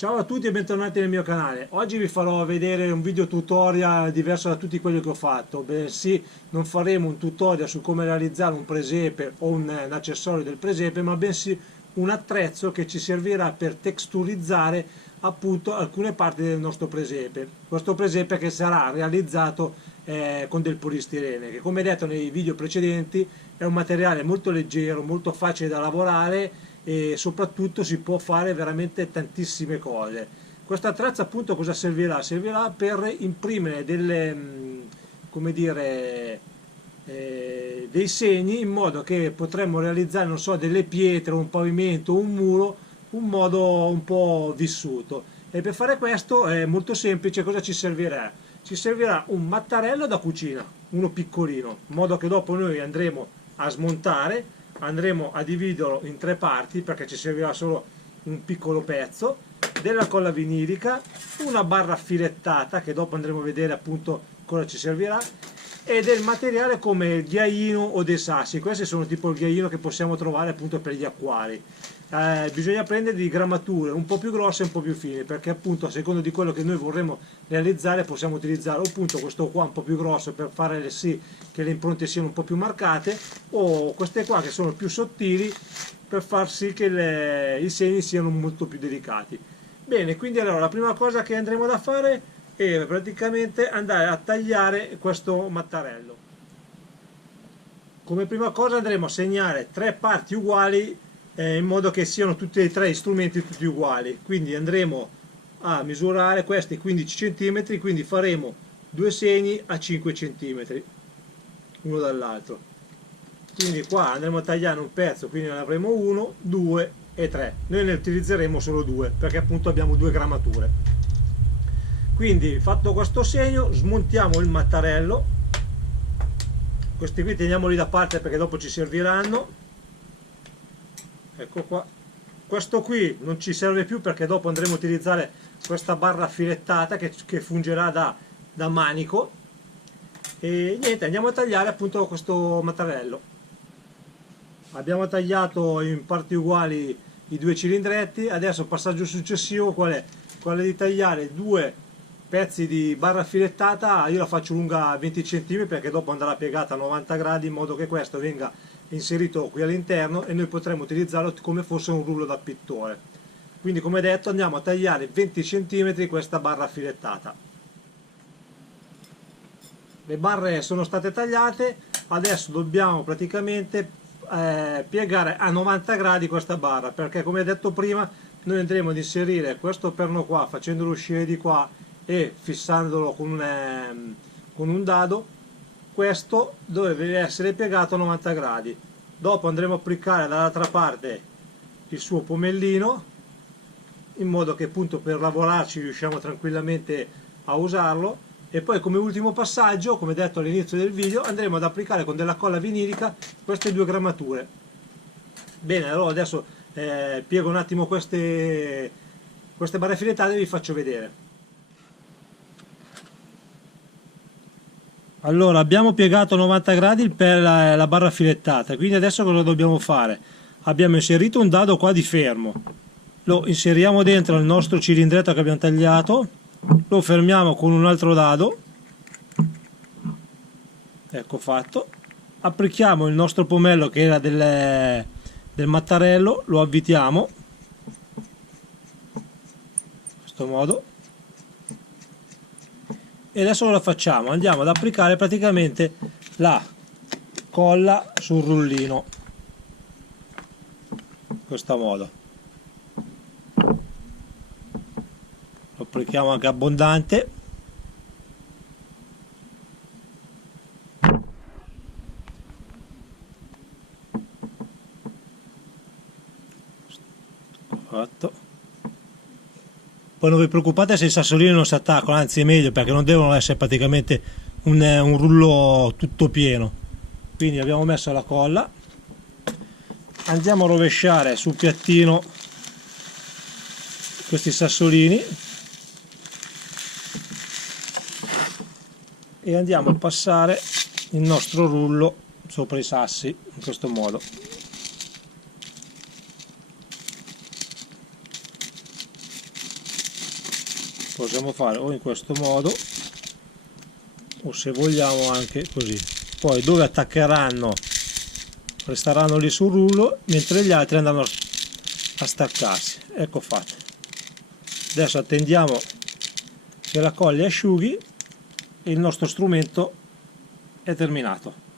Ciao a tutti e bentornati nel mio canale. Oggi vi farò vedere un video tutorial diverso da tutti quelli che ho fatto, bensì non faremo un tutorial su come realizzare un presepe o un accessorio del presepe, ma bensì un attrezzo che ci servirà per texturizzare appunto alcune parti del nostro presepe. Questo presepe che sarà realizzato con del polistirene, che come detto nei video precedenti è un materiale molto leggero, molto facile da lavorare e soprattutto si può fare veramente tantissime cose. Questo attrezzo appunto cosa servirà? Servirà per imprimere come dire, dei segni in modo che potremmo realizzare, non so, delle pietre, un pavimento, un muro, un modo un po' vissuto. E per fare questo è molto semplice. Cosa ci servirà? Ci servirà un mattarello da cucina, uno piccolino, in modo che dopo noi andremo a smontare, andremo a dividerlo in tre parti perché ci servirà solo un piccolo pezzo, della colla vinilica, una barra filettata che dopo andremo a vedere appunto cosa ci servirà, e del materiale come il ghiaino o dei sassi. Questi sono tipo il ghiaino che possiamo trovare appunto per gli acquari. Bisogna prendere di grammature un po' più grosse e un po' più fine, perché appunto a seconda di quello che noi vorremmo realizzare possiamo utilizzare appunto questo qua un po' più grosso per fare sì che le impronte siano un po' più marcate, o queste qua che sono più sottili per far sì che i segni siano molto più delicati. Bene, quindi allora la prima cosa che andremo a fare è praticamente andare a tagliare questo mattarello. Come prima cosa andremo a segnare tre parti uguali in modo che siano tutti e tre gli strumenti tutti uguali. Quindi andremo a misurare questi 15 cm, quindi faremo due segni a 5 cm uno dall'altro. Quindi qua andremo a tagliare un pezzo, quindi ne avremo 1, 2 e 3. Noi ne utilizzeremo solo 2 perché appunto abbiamo due grammature. Quindi fatto questo segno smontiamo il mattarello, questi qui teniamoli da parte perché dopo ci serviranno. Ecco qua, questo qui non ci serve più perché dopo andremo a utilizzare questa barra filettata che fungerà da manico. E niente, andiamo a tagliare appunto questo mattarello. Abbiamo tagliato in parti uguali i due cilindretti. Adesso il passaggio successivo qual è? Quello di tagliare due pezzi di barra filettata. Io la faccio lunga 20 cm perché dopo andrà piegata a 90 gradi in modo che questo venga inserito qui all'interno e noi potremo utilizzarlo come fosse un rullo da pittore. Quindi come detto andiamo a tagliare 20 cm questa barra filettata. Le barre sono state tagliate, adesso dobbiamo praticamente piegare a 90 gradi questa barra, perché come detto prima noi andremo ad inserire questo perno qua facendolo uscire di qua e fissandolo con un dado. Questo deve essere piegato a 90 gradi. Dopo andremo a applicare dall'altra parte il suo pomellino in modo che appunto per lavorarci riusciamo tranquillamente a usarlo. E poi come ultimo passaggio, come detto all'inizio del video, andremo ad applicare con della colla vinilica queste due grammature. Bene, allora adesso piego un attimo queste barre filettate e vi faccio vedere. Allora abbiamo piegato a 90 gradi per la barra filettata, quindi adesso cosa dobbiamo fare? Abbiamo inserito un dado qua di fermo, lo inseriamo dentro il nostro cilindretto che abbiamo tagliato, lo fermiamo con un altro dado, ecco fatto, applichiamo il nostro pomello che era del mattarello, lo avvitiamo in questo modo e adesso cosa facciamo? Andiamo ad applicare praticamente la colla sul rullino in questo modo. Lo applichiamo anche abbondante. Fatto. Poi non vi preoccupate se i sassolini non si attaccano, anzi è meglio perché non devono essere praticamente un rullo tutto pieno. Quindi abbiamo messo la colla, andiamo a rovesciare sul piattino questi sassolini e andiamo a passare il nostro rullo sopra i sassi in questo modo. possiamo fare o in questo modo o se vogliamo anche così. Poi dove attaccheranno resteranno lì sul rullo mentre gli altri andranno a staccarsi. Ecco fatto. Adesso attendiamo che la colla asciughi e il nostro strumento è terminato.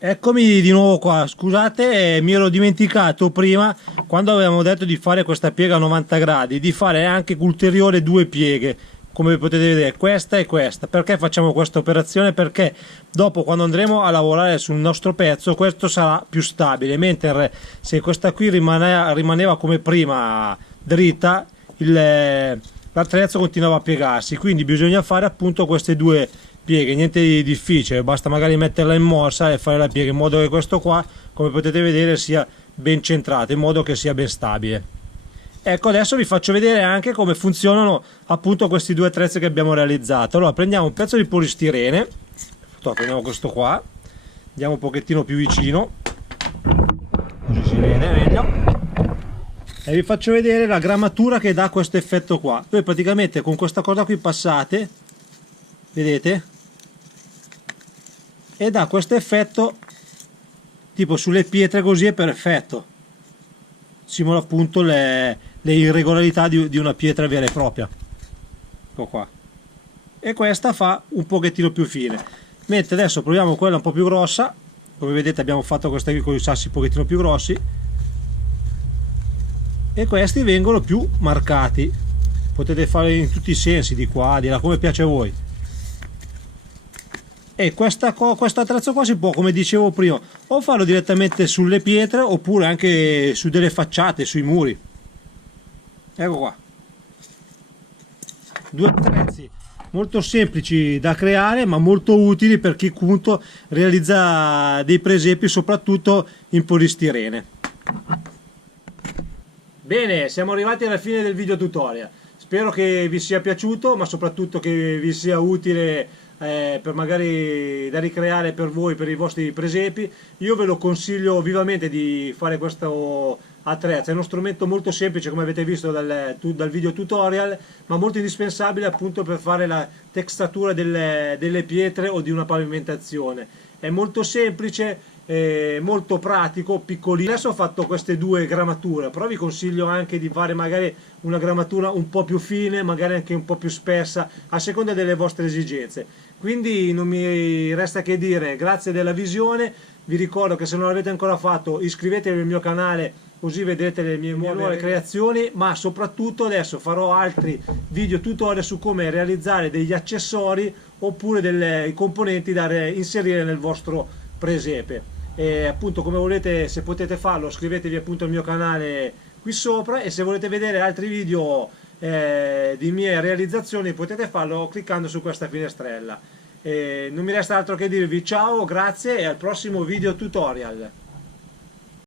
Eccomi di nuovo qua, scusate, mi ero dimenticato prima, quando avevamo detto di fare questa piega a 90 gradi, di fare anche ulteriore 2 pieghe, come potete vedere, questa e questa. Perché facciamo questa operazione? Perché dopo, quando andremo a lavorare sul nostro pezzo, questo sarà più stabile, mentre se questa qui rimaneva come prima dritta, l'attrezzo continuava a piegarsi. Quindi bisogna fare appunto queste 2 pieghe, niente di difficile, basta magari metterla in morsa e fare la piega in modo che questo qua, come potete vedere, sia ben centrato, in modo che sia ben stabile. Ecco, adesso vi faccio vedere anche come funzionano appunto questi 2 attrezzi che abbiamo realizzato. Allora, prendiamo un pezzo di polistirene, prendiamo questo qua, andiamo un pochettino più vicino, così si vede meglio, e vi faccio vedere la grammatura che dà questo effetto qua. Voi praticamente con questa cosa qui passate, vedete, e dà questo effetto tipo sulle pietre, così è perfetto, simula appunto le irregolarità di una pietra vera e propria. Ecco qua. E questa fa un pochettino più fine, mentre adesso proviamo quella un po' più grossa. Come vedete abbiamo fatto questa qui con i sassi un pochettino più grossi e questi vengono più marcati. Potete fare in tutti i sensi, di qua, di là, come piace a voi. E questo attrezzo qua si può, come dicevo prima, o farlo direttamente sulle pietre oppure anche su delle facciate, sui muri. Ecco qua. 2 attrezzi molto semplici da creare, ma molto utili per chi appunto realizza dei presepi, soprattutto in polistirene. Bene, siamo arrivati alla fine del video tutorial. Spero che vi sia piaciuto, ma soprattutto che vi sia utile per magari da ricreare per voi, per i vostri presepi. Io ve lo consiglio vivamente di fare questo attrezzo. È uno strumento molto semplice, come avete visto dal video tutorial, ma molto indispensabile appunto per fare la textatura delle pietre o di una pavimentazione. È molto semplice, molto pratico, piccolino. Adesso ho fatto queste 2 grammature, però vi consiglio anche di fare magari una grammatura un po' più fine, magari anche un po' più spessa, a seconda delle vostre esigenze. Quindi non mi resta che dire grazie della visione. Vi ricordo che se non l'avete ancora fatto, iscrivetevi al mio canale, così vedrete le mie nuove creazioni, ma soprattutto adesso farò altri video tutorial su come realizzare degli accessori oppure dei componenti da inserire nel vostro presepe. E appunto, come volete, se potete farlo, iscrivetevi appunto al mio canale qui sopra, e se volete vedere altri video di mie realizzazioni potete farlo cliccando su questa finestrella. Non mi resta altro che dirvi ciao, grazie e al prossimo video tutorial.